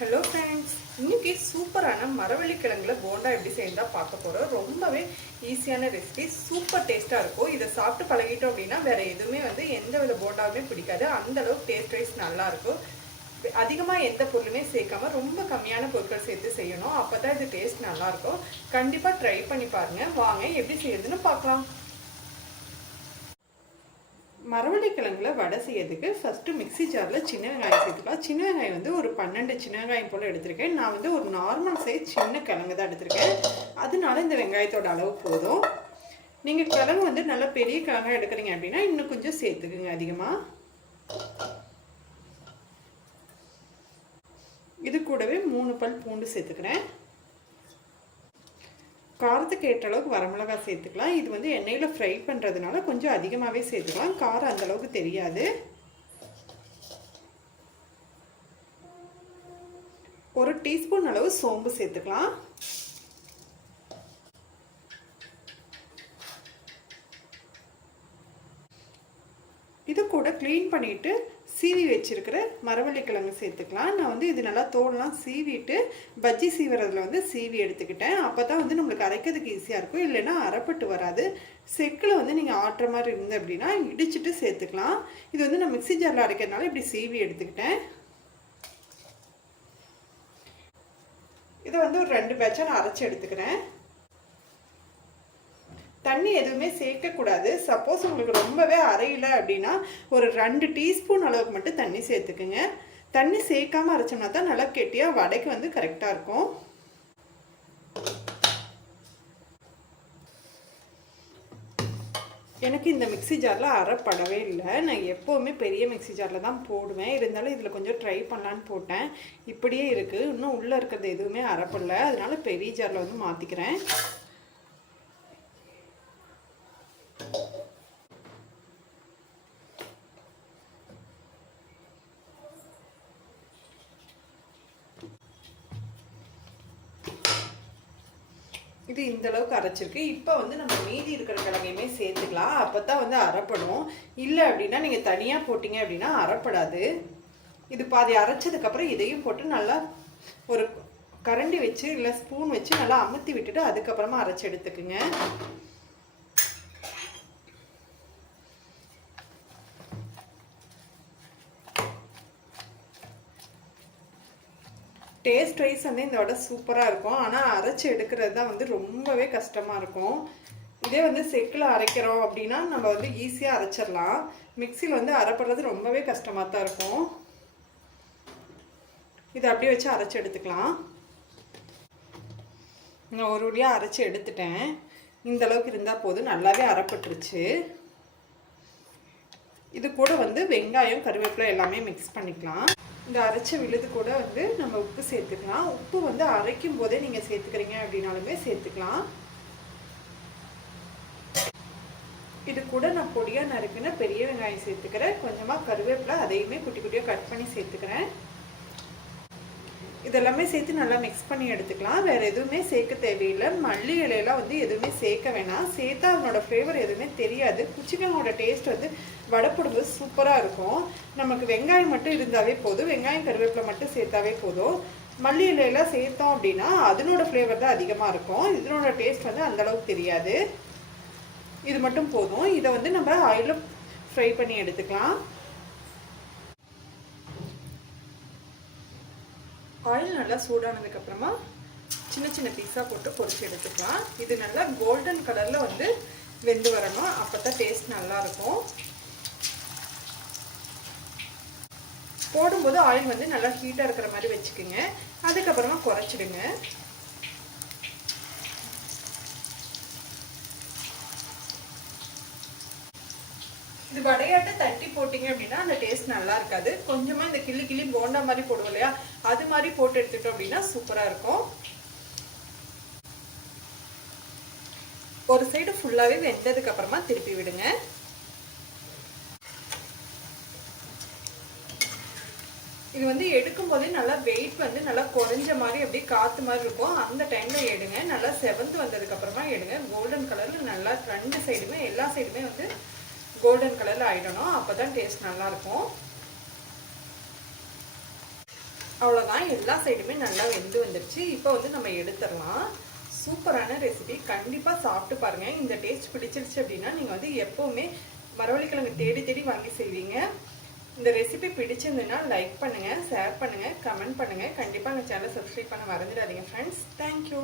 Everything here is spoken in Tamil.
ஹலோ ஃப்ரெண்ட்ஸ், இன்னைக்கு சூப்பரான மரவள்ளிக்கிழங்குல போண்டா எப்படி செய்யறதா பார்க்க போகிறோம். ரொம்பவே ஈஸியான ரெசிபி, சூப்பர் டேஸ்ட்டாக இருக்கும். இதை சாப்பிட்டு பழகிட்டோம் அப்படின்னா வேற எதுவுமே எந்த வித போண்டாவுமே பிடிக்காது. அந்த அளவுக்கு டேஸ்ட் வைஸ் நல்லா இருக்கும். அதிகமாக எந்த பொருளுமே சேர்க்காம ரொம்ப கம்மியான பொருட்கள் சேர்த்து செய்யணும். அப்போ தான் இது டேஸ்ட் நல்லாயிருக்கும். கண்டிப்பாக ட்ரை பண்ணி பாருங்கள். வாங்க எப்படி செய்யறதுன்னு பார்க்கலாம். மரவள்ளிக்கிழங்குல வடை செய்யறதுக்கு ஃபஸ்ட்டு மிக்ஸி ஜாரில் சின்ன வெங்காயம் சேர்த்துக்கலாம். சின்ன வெங்காயம் ஒரு 12 சின்ன வெங்காயம் போல் எடுத்திருக்கேன். நான் ஒரு நார்மல் சைஸ் சின்ன கிழங்கு தான் எடுத்திருக்கேன். அதனால இந்த வெங்காயத்தோட அளவு போதும். நீங்கள் கிழங்கு நல்லா பெரிய கிழங்காக எடுக்கிறீங்க அப்படின்னா இன்னும் கொஞ்சம் சேர்த்துக்குங்க அதிகமாக. இது கூடவே 3 பல் பூண்டு சேர்த்துக்கிறேன். காரத்துக்கு ஏற்ற அளவுக்கு வரமிளகாய் சேர்த்துக்கலாம். இது எண்ணெயில் ஃப்ரை பண்ணுறதுனால கொஞ்சம் அதிகமாகவே சேர்த்துக்கலாம். காரம் அந்தளவுக்கு தெரியாது. ஒரு டீஸ்பூன் அளவு சோம்பு சேர்த்துக்கலாம். இது கூட க்ளீன் பண்ணிவிட்டு சீவி வச்சிருக்கிற மரவள்ளிக்கிழங்கு சேர்த்துக்கலாம். நான் இது நல்லா தோலெலாம் சீவிட்டு பஜ்ஜி சீவுறதுல சீவி எடுத்துக்கிட்டேன். அப்போ தான் நம்மளுக்கு அரைக்கிறதுக்கு ஈஸியாக இருக்கும். இல்லைன்னா அரைப்பட்டு வராது. செக்கில் நீங்கள் ஆட்டுற மாதிரி இருந்து அப்படின்னா இடிச்சிட்டு சேர்த்துக்கலாம். இது நான் மிக்ஸி ஜாரில் அரைக்கிறதுனால இப்படி சீவி எடுத்துக்கிட்டேன். இதை ஒரு 2 பேட்சாக நான் அரைச்சி எடுத்துக்கிறேன். தண்ணி எதுவுமே சேர்க்கக்கூடாது. சப்போஸ் உங்களுக்கு ரொம்பவே அரையில அப்படின்னா ஒரு 2 டீஸ்பூன் அளவுக்கு மட்டும் தண்ணி சேர்த்துக்குங்க. தண்ணி சேர்க்காம அரைச்சோம்னா தான் நல்லா கெட்டியாக வடைக்கு கரெக்டாக இருக்கும். எனக்கு இந்த மிக்ஸி ஜாரில் அரைப்படவே இல்லை. நான் எப்போவுமே பெரிய மிக்ஸி ஜாரில் தான் போடுவேன். இருந்தாலும் இதில் கொஞ்சம் ட்ரை பண்ணலான்னு போட்டேன். இப்படியே இருக்குது. இன்னும் உள்ளே இருக்கிறது எதுவுமே அரைப்படலை. அதனால பெரிய ஜாரில் மாற்றிக்கிறேன். இது இந்த அளவுக்கு அரைச்சிருக்கு. இப்போ நம்ம மீதி இருக்கிற கிழங்கையுமே சேர்த்துக்கலாம். அப்போ தான் அரைப்படும். இல்லை அப்படின்னா நீங்கள் தனியாக போட்டிங்க அப்படின்னா அரைப்படாது. இது பாதி அரைச்சதுக்கப்புறம் இதையும் போட்டு நல்லா ஒரு கரண்டி வச்சு இல்லை ஸ்பூன் வச்சு நல்லா அமுத்தி விட்டுட்டு அதுக்கப்புறமா அரைச்சி எடுத்துக்குங்க. டேஸ்ட் வைஸ் இந்த வடை சூப்பராக இருக்கும். ஆனால் அரைச்சி எடுக்கிறது தான் ரொம்பவே கஷ்டமாக இருக்கும். இதே செக்கில் அரைக்கிறோம் அப்படின்னா நம்ம ஈஸியாக அரைச்சிடலாம். மிக்சியில் அரைப்படுறது ரொம்பவே கஷ்டமாக தான் இருக்கும். இதை அப்படியே வச்சு அரைச்சி எடுத்துக்கலாம். நான் ஒரு வழியாக அரைச்சி எடுத்துட்டேன். இந்த அளவுக்கு இருந்தால் போதும். நல்லாவே அரைப்பட்டுருச்சு. இது கூட வெங்காயம் கருவேப்பிலை எல்லாமே மிக்ஸ் பண்ணிக்கலாம். இந்த அரைச்ச விழுது கூட நம்ம உப்பு சேர்த்துக்கலாம். உப்பு அரைக்கும் போதே நீங்கள் சேர்த்துக்கிறீங்க அப்படின்னாலுமே சேர்த்துக்கலாம். இது கூட நான் பொடியாக நறுக்கின பெரிய வெங்காயம் சேர்த்துக்கிறேன். கொஞ்சமாக கருவேப்பிலை அதையுமே குட்டி குட்டியாக கட் பண்ணி சேர்த்துக்கிறேன். இதெல்லாமே சேர்த்து நல்லா மிக்ஸ் பண்ணி எடுத்துக்கலாம். வேறு எதுவுமே சேர்க்க தேவையில்லை. மல்லி இலையெல்லாம் எதுவுமே சேர்க்க வேணாம். சேர்த்தா அதனோட ஃப்ளேவர் எதுவுமே தெரியாது. குச்சிக்கிழங்கோட டேஸ்ட் வடை போடும்போது சூப்பராக இருக்கும். நமக்கு வெங்காயம் மட்டும் இருந்தாவே போதும். வெங்காயம் கருவேப்பிலை மட்டும் சேர்த்தாவே போதும். மல்லி இலையெல்லாம் சேர்த்தோம் அப்படின்னா அதனோட ஃப்ளேவர் தான் அதிகமாக இருக்கும். இதனோட டேஸ்ட் அந்தளவுக்கு தெரியாது. இது மட்டும் போதும். இதை நம்ம ஆயிலில் ஃப்ரை பண்ணி எடுத்துக்கலாம். ஆயில் நல்லா சூடானதுக்கப்புறமா சின்ன சின்ன பீஸாக போட்டு பொரிச்சு எடுத்துக்கலாம். இது நல்லா கோல்டன் கலரில் வெந்து வரணும். அப்போ தான் டேஸ்ட் நல்லாயிருக்கும். போடும்போது ஆயில் நல்லா ஹீட்டாக இருக்கிற மாதிரி வச்சுக்கோங்க. அதுக்கப்புறமா குறைச்சிடுங்க. இது வடையாட்ட தட்டி போட்டிங்க அப்படின்னா அந்த டேஸ்ட் நல்லா இருக்காது. கொஞ்சமாக இந்த கிள்ளி கிள்ளி போண்டா மாதிரி போடுவோம் இல்லையா, அது மாதிரி போட்டு எடுத்துட்டோம் அப்படின்னா சூப்பராக இருக்கும். ஒரு சைடு ஃபுல்லாகவே வெந்ததுக்கு அப்புறமா திருப்பி விடுங்க. இது எடுக்கும் போதே நல்லா வெயிட் நல்லா குறைஞ்ச மாதிரி அப்படியே காற்று மாதிரி இருக்கும். அந்த டைமில் எடுங்க. நல்லா செவந்து வந்ததுக்கப்புறமா எடுங்க. கோல்டன் கலரில் நல்லா 2 சைடுமே எல்லா சைடுமே கோல்டன் கலரில் ஆகிடணும். அப்போ தான் டேஸ்ட் நல்லாயிருக்கும். அவ்வளோதான், எல்லா சைடுமே நல்லா வெந்து வந்துருச்சு. இப்போ வந்து நம்ம எடுத்துடலாம். சூப்பரான ரெசிபி, கண்டிப்பாக சாப்பிட்டு பாருங்கள். இந்த டேஸ்ட் பிடிச்சிருச்சு அப்படின்னா நீங்கள் வந்து எப்போவுமே மரவள்ளிக்கிழங்கு தேடி தேடி வாங்கி செய்வீங்க. இந்த ரெசிபி பிடிச்சிருந்ததுன்னா லைக் பண்ணுங்கள், ஷேர் பண்ணுங்கள், கமெண்ட் பண்ணுங்கள். கண்டிப்பாக எங்கள் சேனலை சப்ஸ்கிரைப் பண்ண மறந்துடாதீங்க ஃப்ரெண்ட்ஸ். தேங்க்யூ.